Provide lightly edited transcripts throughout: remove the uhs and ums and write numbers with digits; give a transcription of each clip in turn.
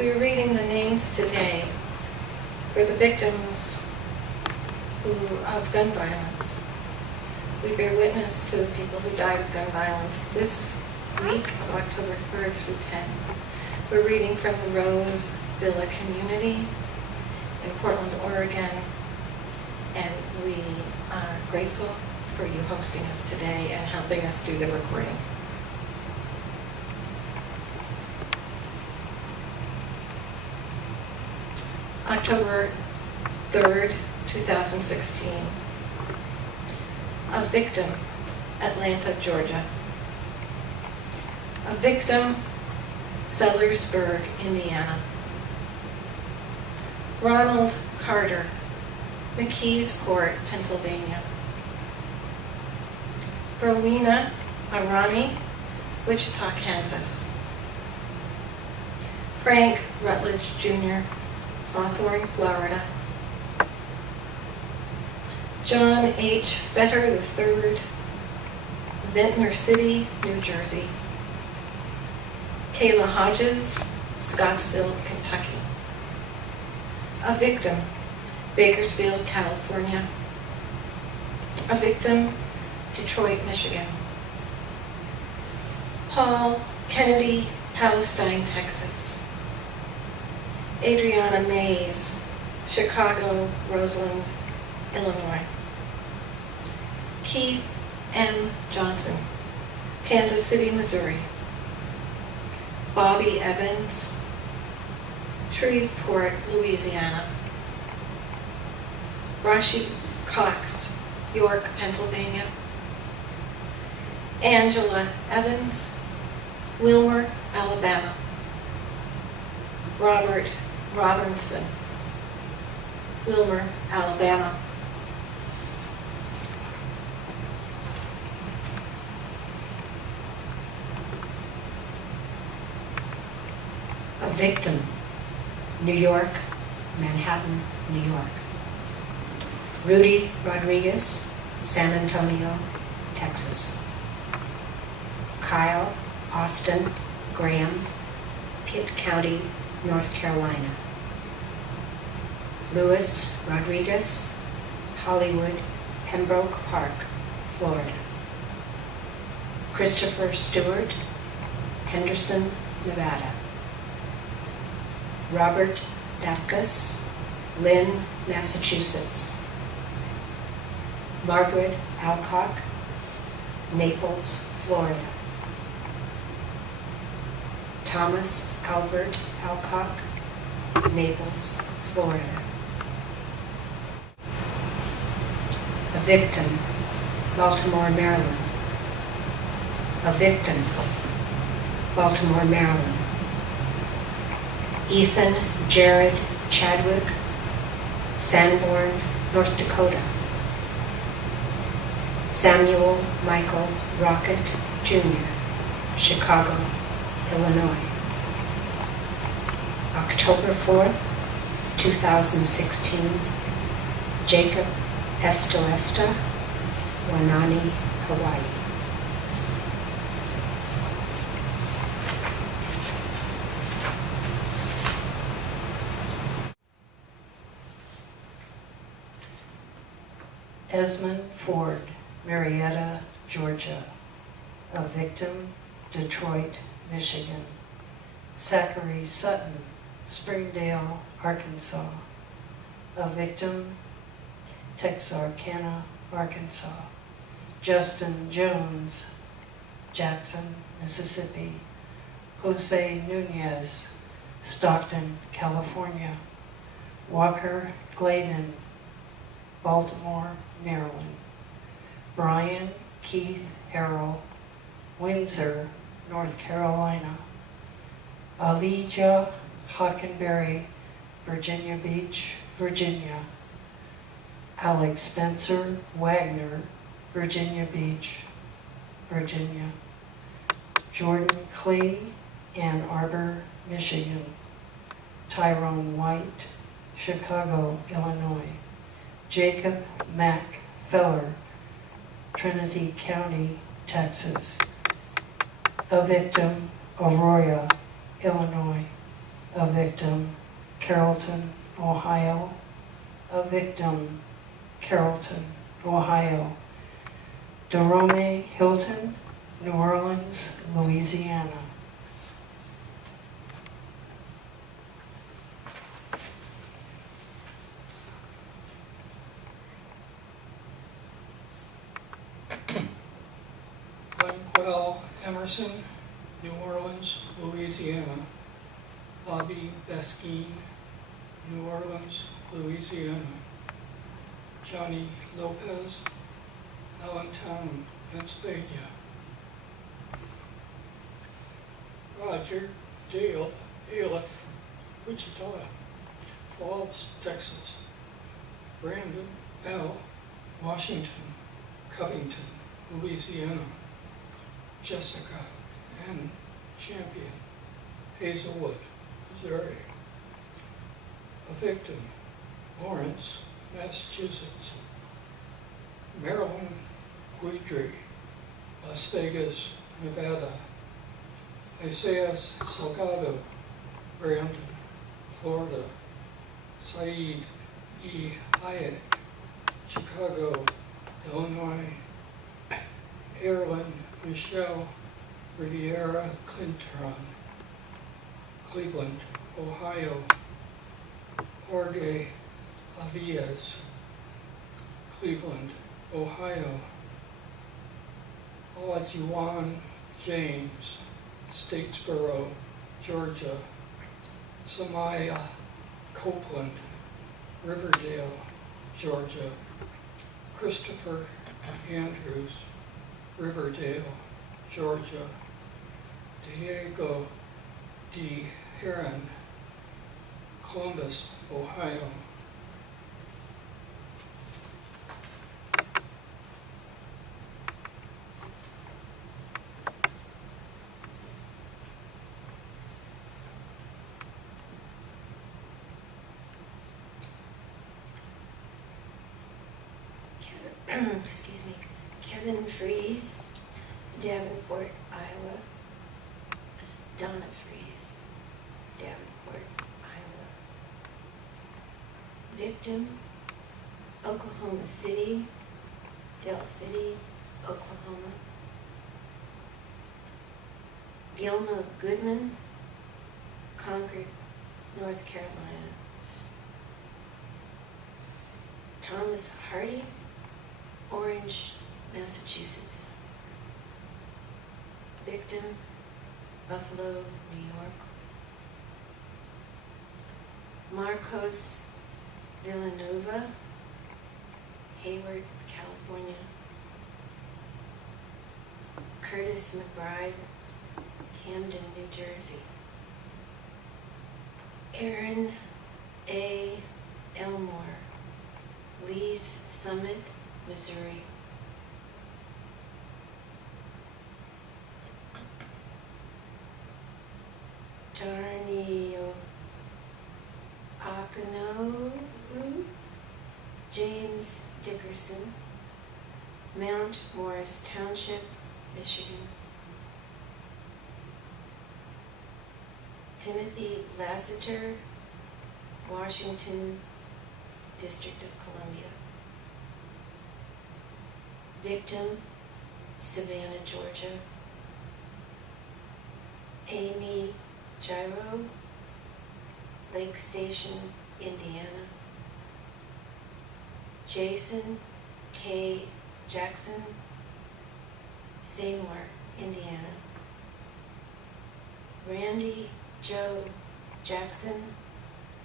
We are reading the names today for the victims of gun violence. We bear witness to the people who died of gun violence this week of October 3rd through 10th. We're reading from the Rose Villa community in Portland, Oregon, and we are grateful for you hosting us today and helping us do the recording. October 3rd, 2016. A victim, Atlanta, Georgia. A victim, Sellersburg, Indiana. Ronald Carter, McKeesport, Pennsylvania. Rowena Arani, Wichita, Kansas. Frank Rutledge, Jr., Hawthorne, Florida. John H. Fetter III, Ventnor City, New Jersey. Kayla Hodges, Scottsville, Kentucky. A victim, Bakersfield, California. A victim, Detroit, Michigan. Paul Kennedy, Palestine, Texas. Adriana Mays, Chicago, Roseland, Illinois. Keith M. Johnson, Kansas City, Missouri. Bobby Evans, Shreveport, Louisiana. Rashi Cox, York, Pennsylvania. Angela Evans, Wilmer, Alabama. Robert Robinson, Wilmer, Alabama. A victim, New York, Manhattan, New York. Rudy Rodriguez, San Antonio, Texas. Kyle Austin Graham, Pitt County, North Carolina. Louis Rodriguez, Hollywood, Pembroke Park, Florida. Christopher Stewart, Henderson, Nevada. Robert Dapkus, Lynn, Massachusetts. Margaret Alcock, Naples, Florida. Thomas Albert Alcock, Naples, Florida. A victim, Baltimore, Maryland. A victim, Baltimore, Maryland. Ethan Jared Chadwick, Sanborn, North Dakota. Samuel Michael Rocket, Jr., Chicago, Illinois. October 4th, 2016, Jacob Estoesta, Wanani, Hawaii. Esmond Ford, Marietta, Georgia. A victim, Detroit, Michigan. Zachary Sutton, Springdale, Arkansas. A victim, Texarkana, Arkansas. Justin Jones, Jackson, Mississippi. Jose Nunez, Stockton, California. Walker Gladen, Baltimore, Maryland. Brian Keith Harrell, Windsor, North Carolina. Elijah Hockenberry, Virginia Beach, Virginia. Alex Spencer Wagner, Virginia Beach, Virginia. Jordan Clee, Ann Arbor, Michigan. Tyrone White, Chicago, Illinois. Jacob Mack Feller, Trinity County, Texas. A victim, Aurora, Illinois. a victim, Carrollton, Ohio, a victim, Carrollton, Ohio. Jerome Hilton, New Orleans, Louisiana. Glenquell Emerson, New Orleans, Louisiana. Bobby Beskine, New Orleans, Louisiana. Johnny Lopez, Allentown, Pennsylvania. Roger Dale Aliff, Wichita Falls, Texas. Brandon L. Washington, Covington, Louisiana. Jessica N. Champion, Hazelwood, Missouri. A victim, Lawrence, Massachusetts. Marilyn Guidry, Las Vegas, Nevada. Isaiah Salgado, Brandon, Florida. Saeed E. Hyatt, Chicago, Illinois. Erin Michelle Riviera Clinton, Cleveland, Ohio. Jorge Aviez, Cleveland, Ohio. Olajuwon James, Statesboro, Georgia. Samaya Copeland, Riverdale, Georgia. Christopher Andrews, Riverdale, Georgia. Diego D. Heron, Columbus, Ohio. Excuse me, Kevin Fries, Davenport, Iowa. Donna Fries, Davenport, Iowa. Victim, Oklahoma City, Del City, Oklahoma. Gilma Goodman, Concord, North Carolina. Thomas Hardy, Orange, Massachusetts. Victim, Buffalo, New York. Marcos Villanova, Hayward, California. Curtis McBride, Camden, New Jersey. Aaron A. Elmore, Lee's Summit, Missouri. Darnio Akano, James Dickerson, Mount Morris Township, Michigan. Timothy Lassiter, Washington, District of Columbia. Victim, Savannah, Georgia. Amy Gyro, Lake Station, Indiana. Jason K. Jackson, Seymour, Indiana. Randy Joe Jackson,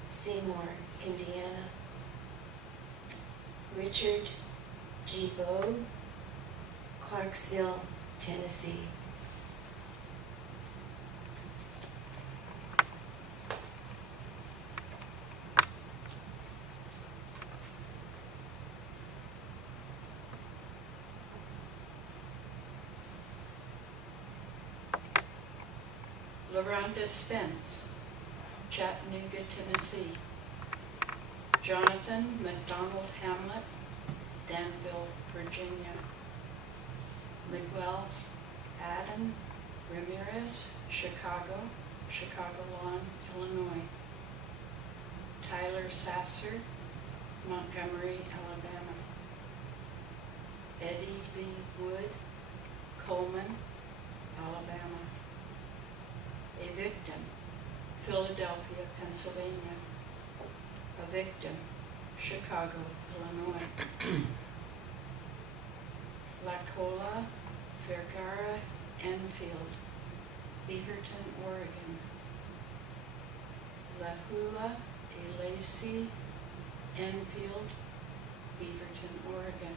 Seymour, Indiana. Richard G. Bowe, Clarksville, Tennessee. LaRonda Spence, Chattanooga, Tennessee. Jonathan McDonald Hamlet, Danville, Virginia. Miguel Adam Ramirez, Chicago, Chicagoland, Illinois. Tyler Sasser, Montgomery, Alabama. Eddie Lee Wood, Coleman, Alabama. A victim, Philadelphia, Pennsylvania. A victim, Chicago, Illinois. Lacola Vergara Enfield, Beaverton, Oregon. Lahula Elacy Enfield, Beaverton, Oregon.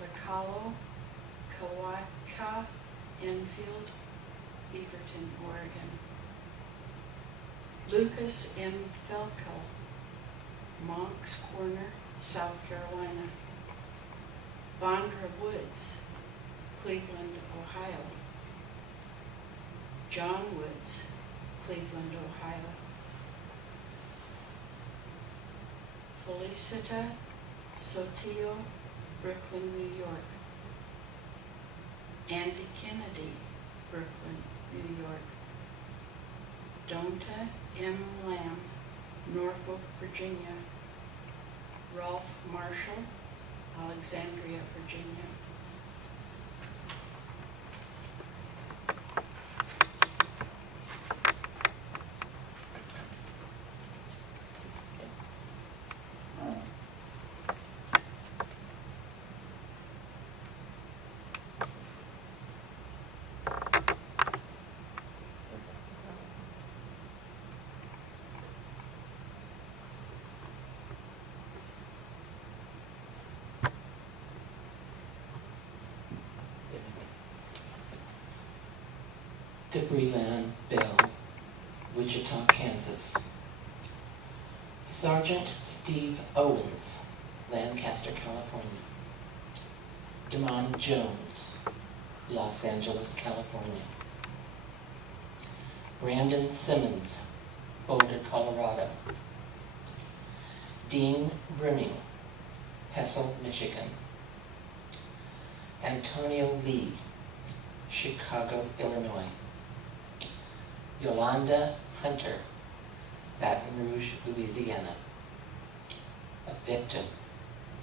Lacalo Kawaka Enfield, Beaverton, Oregon. Lucas M. Felkel, Moncks Corner, South Carolina. Vondra Woods, Cleveland, Ohio. John Woods, Cleveland, Ohio. Felicita Sotillo, Brooklyn, New York. Andy Kennedy, Brooklyn, New York. Donta M. Lamb, Norfolk, Virginia. Rolf Marshall, Alexandria, Virginia. Debreland Bell, Wichita, Kansas. Sergeant Steve Owens, Lancaster, California. Damon Jones, Los Angeles, California. Brandon Simmons, Boulder, Colorado. Dean Brimming, Hessel, Michigan. Antonio Lee, Chicago, Illinois. Yolanda Hunter, Baton Rouge, Louisiana. A victim,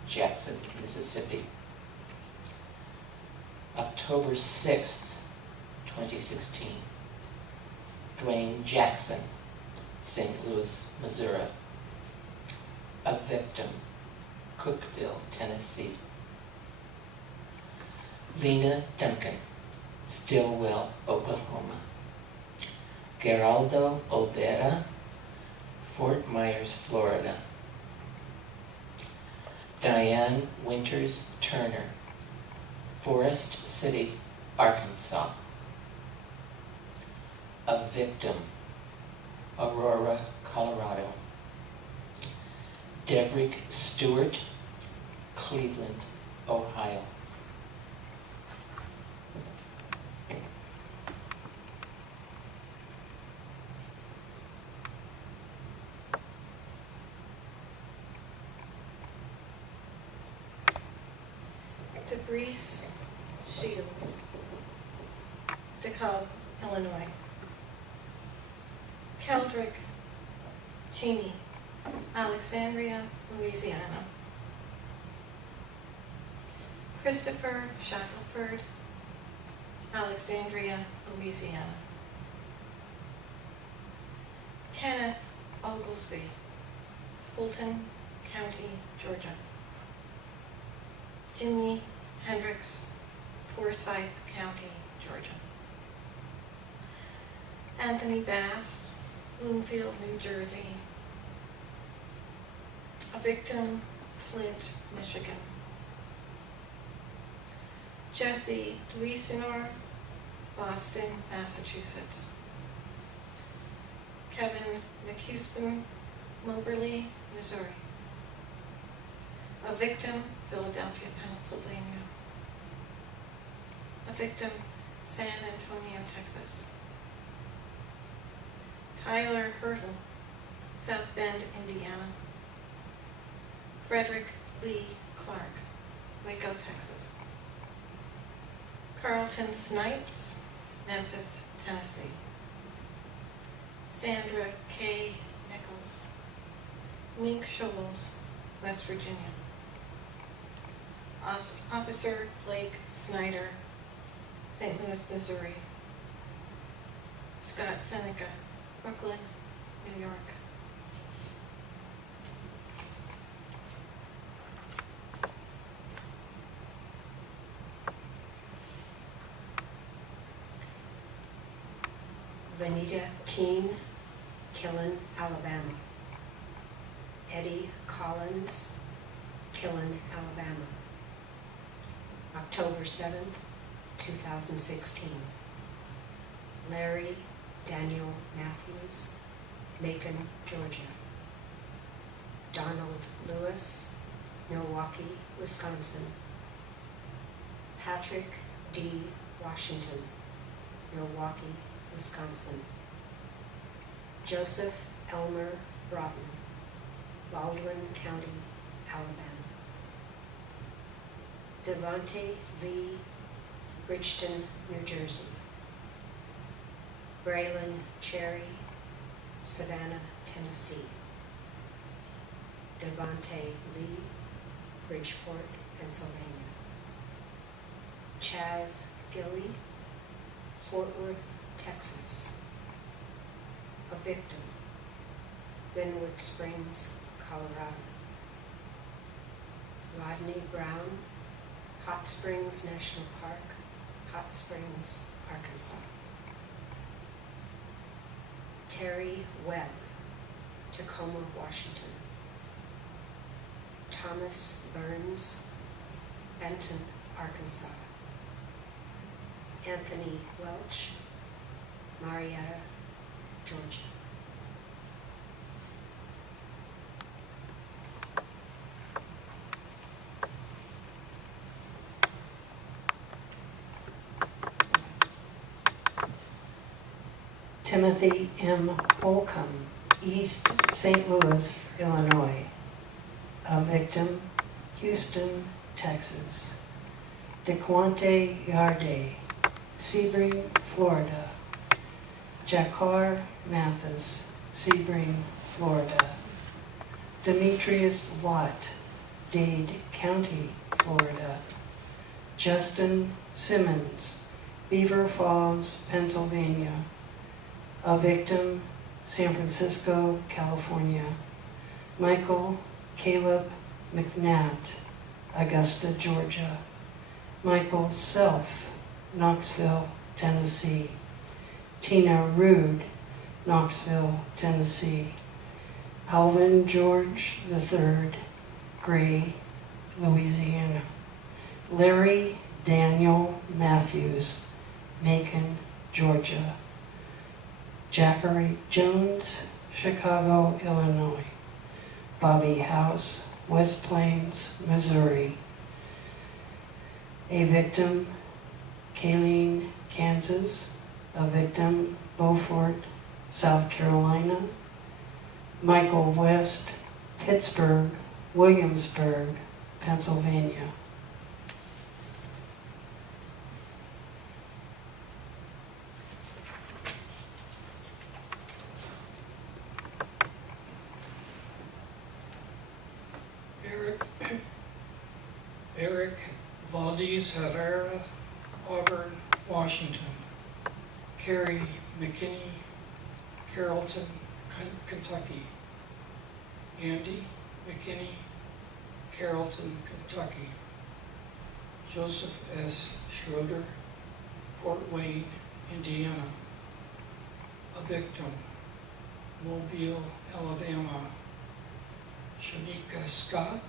Jackson, Mississippi. October 6th, 2016. Dwayne Jackson, St. Louis, Missouri. A victim, Cookeville, Tennessee. Lena Duncan, Stillwell, Oklahoma. Geraldo Olvera, Fort Myers, Florida. Diane Winters Turner, Forest City, Arkansas. A victim, Aurora, Colorado. Devrick Stewart, Cleveland, Ohio. DeBreeze Shields, DeKalb, Illinois. Keldrick Cheney, Alexandria, Louisiana. Christopher Shackelford, Alexandria, Louisiana. Kenneth Oglesby, Fulton County, Georgia. Jimmy Hendricks, Forsyth County, Georgia. Anthony Bass, Bloomfield, New Jersey. A victim, Flint, Michigan. Jesse Duisenor, Boston, Massachusetts. Kevin McCuspin, Moberly, Missouri. A victim, Philadelphia, Pennsylvania. A victim, San Antonio, Texas. Tyler Hurtle, South Bend, Indiana. Frederick Lee Clark, Waco, Texas. Carlton Snipes, Memphis, Tennessee. Sandra K. Nichols, Link Shoals, West Virginia. Officer Blake Snyder, St. Louis, Missouri. Scott Seneca, Brooklyn, New York. Vanita Keene, Killen, Alabama. Eddie Collins, Killen, Alabama. October 7th, 2016. Larry Daniel Matthews, Macon, Georgia. Donald Lewis, Milwaukee, Wisconsin. Patrick D. Washington, Milwaukee, Wisconsin. Joseph Elmer Broughton, Baldwin County, Alabama. Devontae Lee, Bridgeton, New Jersey. Braylon Cherry, Savannah, Tennessee. Devontae Lee, Bridgeport, Pennsylvania. Chaz Gilly, Fort Worth, Texas. A victim, Benwick Springs, Colorado. Rodney Brown, Hot Springs National Park, Hot Springs, Arkansas. Terry Webb, Tacoma, Washington. Thomas Burns, Benton, Arkansas. Anthony Welch, Marietta, Georgia. Timothy M. Holcomb, East St. Louis, Illinois. A victim, Houston, Texas. DeQuante Yarde, Sebring, Florida. Jakar Mathis, Sebring, Florida. Demetrius Watt, Dade County, Florida. Justin Simmons, Beaver Falls, Pennsylvania. A victim, San Francisco, California. Michael Caleb McNatt, Augusta, Georgia. Michael Self, Knoxville, Tennessee. Tina Rude, Knoxville, Tennessee. Alvin George III, Gray, Louisiana. Larry Daniel Matthews, Macon, Georgia. Jackery Jones, Chicago, Illinois. Bobby House, West Plains, Missouri. A victim, Kayleen, Kansas. A victim, Beaufort, South Carolina. Michael West, Pittsburgh, Williamsburg, Pennsylvania. Eric Valdez Herrera, Auburn, Washington. Carrie McKinney, Carrollton, Kentucky. Andy McKinney, Carrollton, Kentucky. Joseph S. Schroeder, Fort Wayne, Indiana. A victim, Mobile, Alabama. Shanika Scott,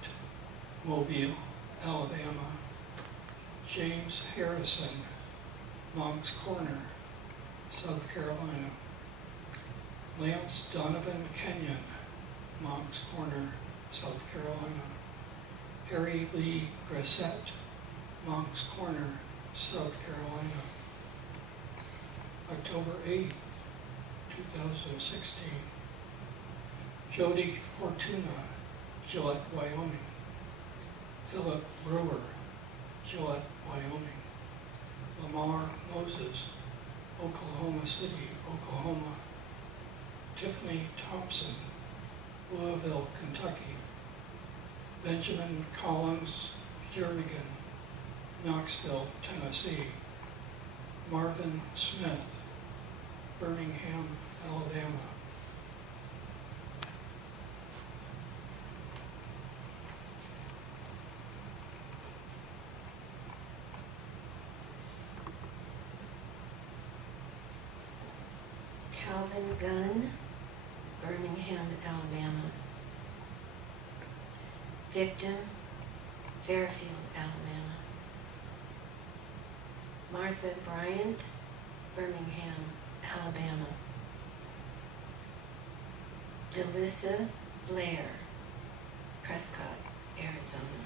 Mobile, Alabama. James Harrison, Moncks Corner, South Carolina. Lance Donovan Kenyon, Moncks Corner, South Carolina. Harry Lee Gressett, Moncks Corner, South Carolina. October 8th, 2016. Jody Fortuna, Gillette, Wyoming. Philip Brewer, Gillette, Wyoming. Lamar Moses, Oklahoma City, Oklahoma. Tiffany Thompson, Louisville, Kentucky. Benjamin Collins Jernigan, Knoxville, Tennessee. Marvin Smith, Birmingham, Alabama. Calvin Gunn, Birmingham, Alabama. Victim, Fairfield, Alabama. Martha Bryant, Birmingham, Alabama. Delissa Blair, Prescott, Arizona.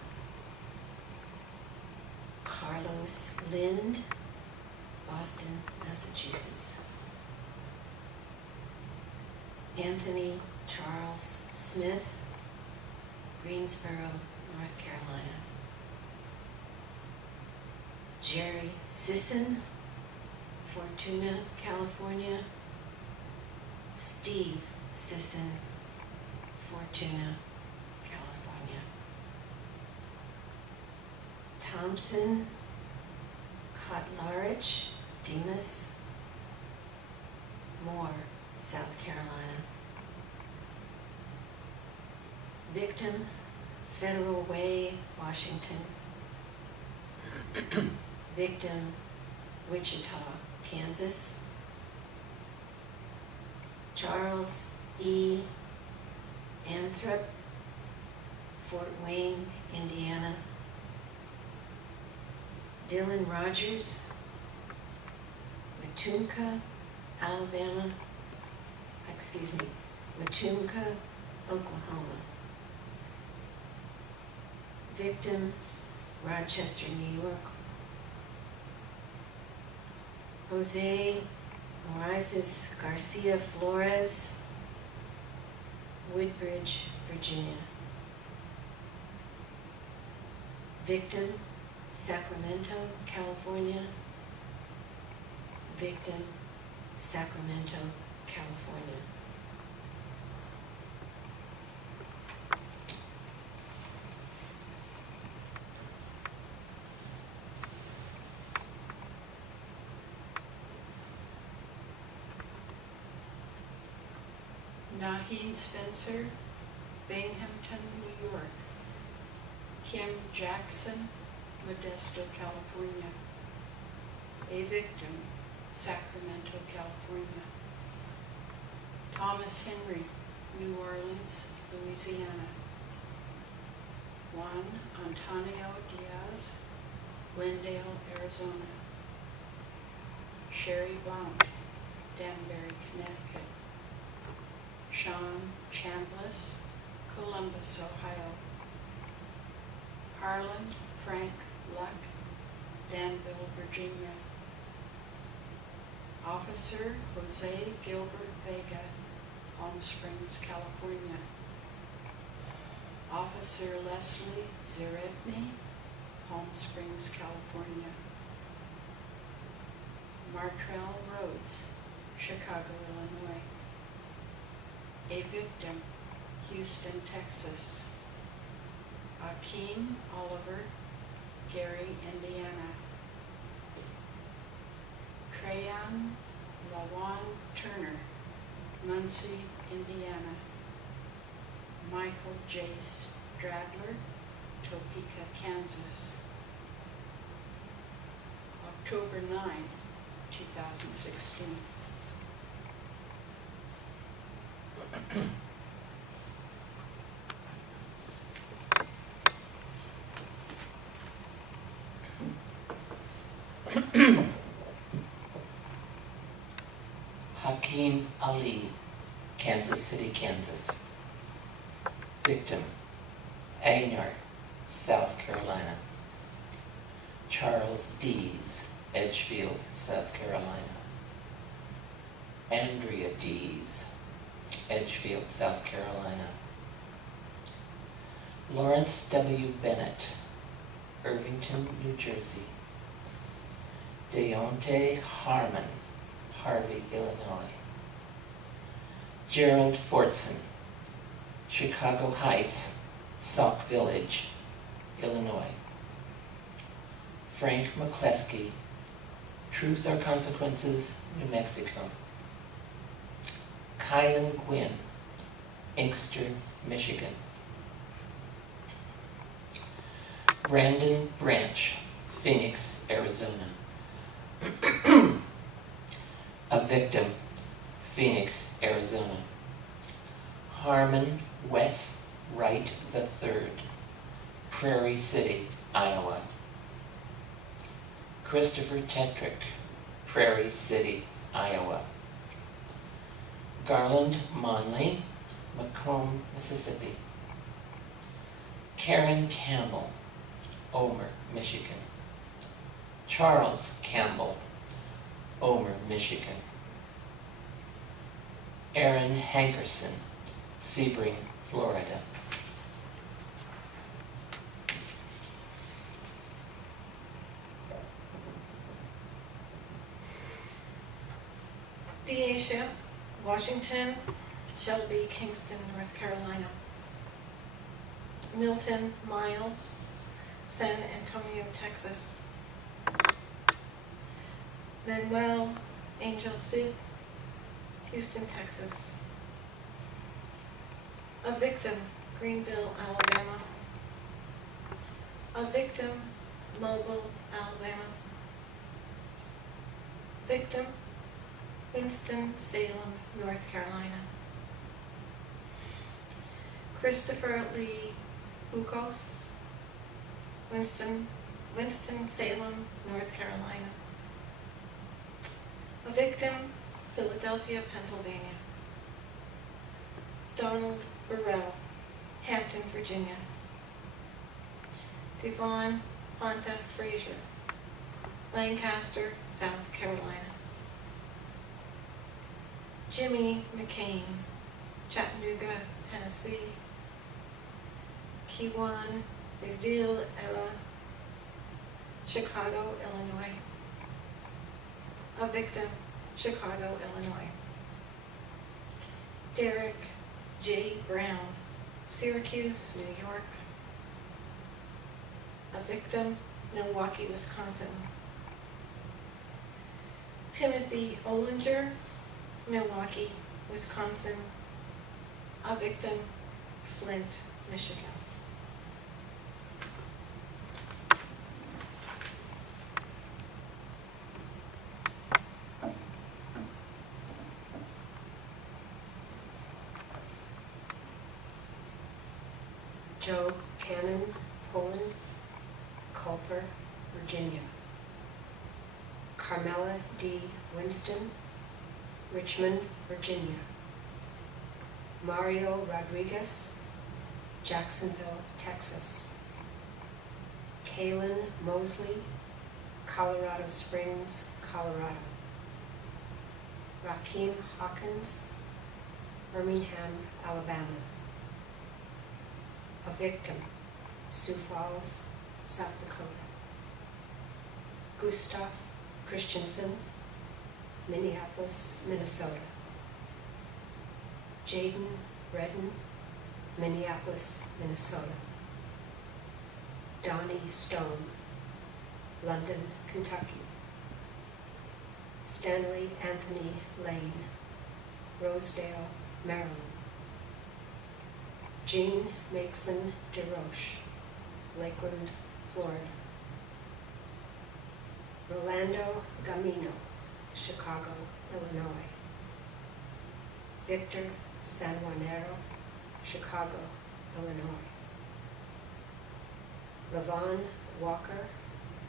Carlos Lind, Boston, Massachusetts. Anthony Charles Smith, Greensboro, North Carolina. Jerry Sisson, Fortuna, California. Steve Sisson, Fortuna, California. Thompson Kotlarich, Demas, Moore, South Carolina. Victim, Federal Way, Washington. Victim, Wichita, Kansas. Charles E. Anthrop, Fort Wayne, Indiana. Dylan Rogers, Wetumpka, Alabama. Wetumpka, Oklahoma. Victim, Rochester, New York. Jose Moises Garcia Flores, Woodbridge, Virginia. Victim, Sacramento, California. Victim, Sacramento, California. Naheen Spencer, Binghamton, New York. Kim Jackson, Modesto, California. A victim, Sacramento, California. Thomas Henry, New Orleans, Louisiana. Juan Antonio Diaz, Glendale, Arizona. Sherry Blount, Danbury, Connecticut. Sean Chambliss, Columbus, Ohio. Harlan Frank Luck, Danville, Virginia. Officer Jose Gilbert Vega, Palm Springs, California. Officer Leslie Zarepny, Palm Springs, California. Martrell Rhodes, Chicago, Illinois. A victim, Houston, Texas. Akeem Oliver, Gary, Indiana. Crayon Lawan Turner, Muncie, Indiana. Michael J. Stradler, Topeka, Kansas. October 9, 2016. Hakeem Ali, Kansas City, Kansas. Victim, Einar, South Carolina. Charles Dees, Edgefield, South Carolina. Andrea Dees, Edgefield, South Carolina. Lawrence W. Bennett, Irvington, New Jersey. Deontay Harmon, Harvey, Illinois. Gerald Fortson, Chicago Heights, Sauk Village, Illinois. Frank McCleskey, Truth or Consequences, New Mexico. Kylan Gwynn, Inkster, Michigan. Brandon Branch, Phoenix, Arizona. A Victim, Phoenix, Arizona. Harmon West Wright III, Prairie City, Iowa. Christopher Tetrick, Prairie City, Iowa. Garland Monley, Macomb, Mississippi. Karen Campbell, Omer, Michigan. Charles Campbell, Omer, Michigan. Aaron Hankerson, Sebring, Florida. Deasia, Washington, Shelby, Kingston, North Carolina. Milton Miles, San Antonio, Texas. Manuel Angel Cid, Houston, Texas. A Victim, Greenville, Alabama. A Victim, Mobile, Alabama. Victim, Winston-Salem, North Carolina. Christopher Lee Bukos, Winston-Salem, North Carolina. A Victim, Philadelphia, Pennsylvania. Donald Burrell, Hampton, Virginia. Devon Ponta Frazier, Lancaster, South Carolina. Jimmy McCain, Chattanooga, Tennessee. Kiwan Deville Ella, Chicago, Illinois. A Victim, Chicago, Illinois. Derek J. Brown, Syracuse, New York. A Victim, Milwaukee, Wisconsin. Timothy Olinger, Milwaukee, Wisconsin. A Victim, Flint, Michigan. Joe Cannon, Poland, Culper, Virginia. Carmela D. Winston, Richmond, Virginia. Mario Rodriguez, Jacksonville, Texas. Kaylin Mosley, Colorado Springs, Colorado. Rakeem Hawkins, Birmingham, Alabama. A Victim, Sioux Falls, South Dakota. Gustav Christensen, Minneapolis, Minnesota. Jaden Redden, Minneapolis, Minnesota. Donnie Stone, London, Kentucky. Stanley Anthony Lane, Rosedale, Maryland. Jean Mason DeRoche, Lakeland, Florida. Rolando Gamino, Chicago, Illinois. Victor Sanjuanero, Chicago, Illinois. Levon Walker,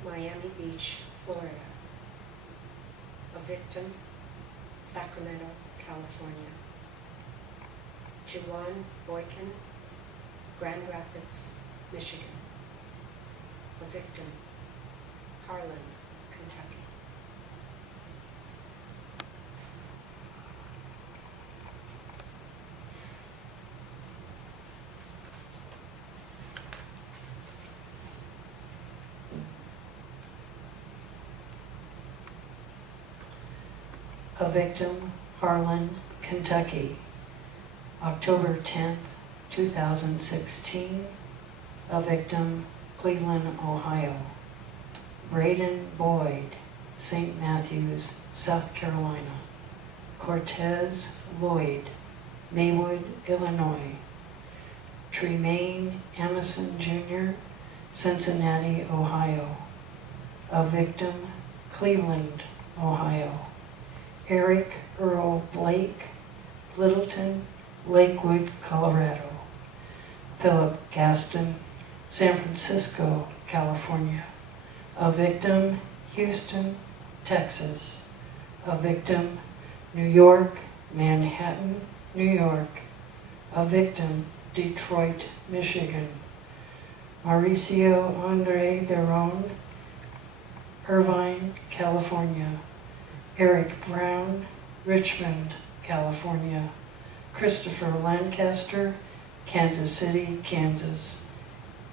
Miami Beach, Florida. A Victim, Sacramento, California. Juwan Boykin, Grand Rapids, Michigan. A Victim, Harlan, Kentucky. A Victim, Harlan, Kentucky. October 10th, 2016, a victim, Cleveland, Ohio. Braden Boyd, St. Matthews, South Carolina. Cortez Lloyd, Maywood, Illinois. Tremaine Emerson Jr., Cincinnati, Ohio. A victim, Cleveland, Ohio. Eric Earl Blake, Littleton, Lakewood, Colorado. Philip Gaston, San Francisco, California. A victim, Houston, Texas. A victim, New York, Manhattan, New York. A victim, Detroit, Michigan. Mauricio Andre Baron, Irvine, California. Eric Brown, Richmond, California. Christopher Lancaster, Kansas City, Kansas.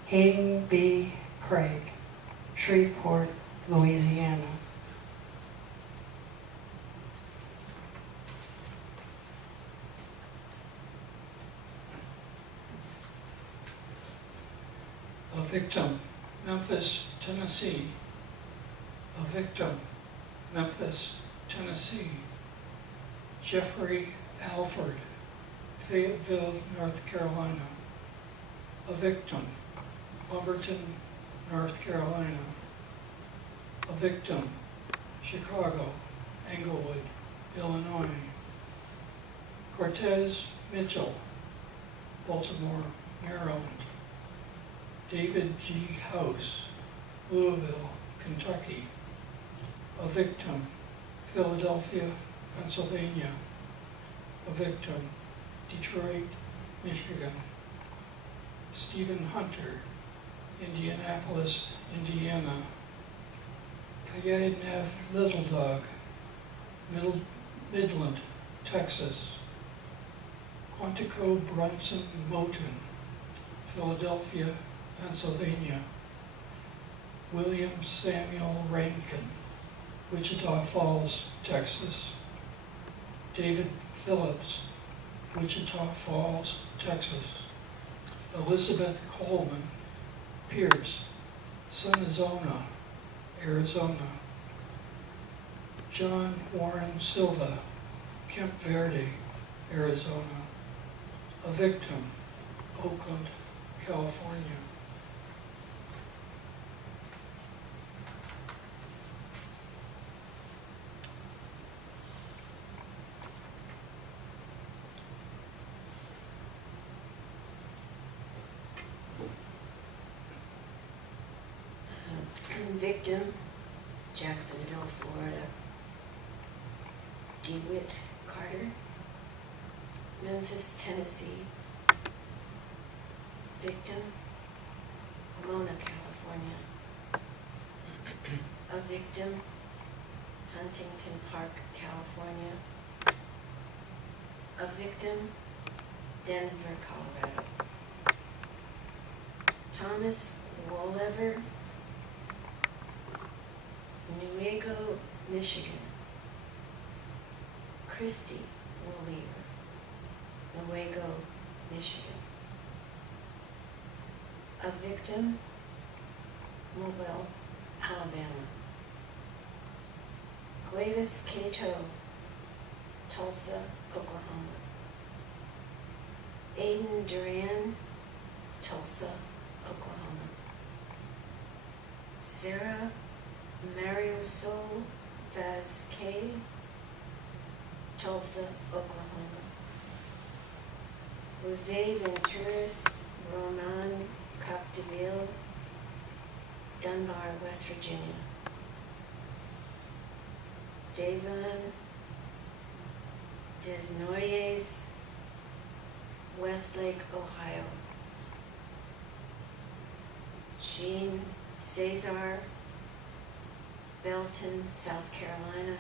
Hayden B. Craig, Shreveport, Louisiana. A victim, Memphis, Tennessee. A victim, Memphis, Tennessee. Jeffrey Alford, Fayetteville, North Carolina. A victim, Lumberton, North Carolina. A victim, Chicago, Englewood, Illinois. Cortez Mitchell, Baltimore, Maryland. David G. House, Louisville, Kentucky. A victim, Philadelphia, Pennsylvania. A victim, Detroit, Michigan. Stephen Hunter, Indianapolis, Indiana. Kayadnev Little Dog, Midland, Texas. Quantico Brunson Moten, Philadelphia, Pennsylvania. William Samuel Rankin, Wichita Falls, Texas. David Phillips, Wichita Falls, Texas. Elizabeth Coleman Pierce, Sunazona, Arizona. John Warren Silva, Camp Verde, Arizona. A victim, Oakland, California. Victim, Jacksonville, Florida. DeWitt Carter, Memphis, Tennessee. Victim, Pomona, California. A victim, Huntington Park, California. A victim, Denver, Colorado. Thomas Wolever, Newaygo, Michigan. Christy Wolever, Newaygo, Michigan. A victim, Mobile, Alabama. Cuevas Cato, Tulsa, Oklahoma. Aiden Duran, Tulsa, Oklahoma. Sarah Mariosol Vazquez, Tulsa, Oklahoma. Jose Venturas Roman Capdeville, Dunbar, West Virginia. Davon Desnoyers, Westlake, Ohio. Jean Cesar, Belton, South Carolina.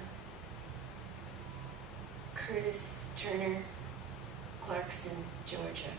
Curtis Turner, Clarkston, Georgia.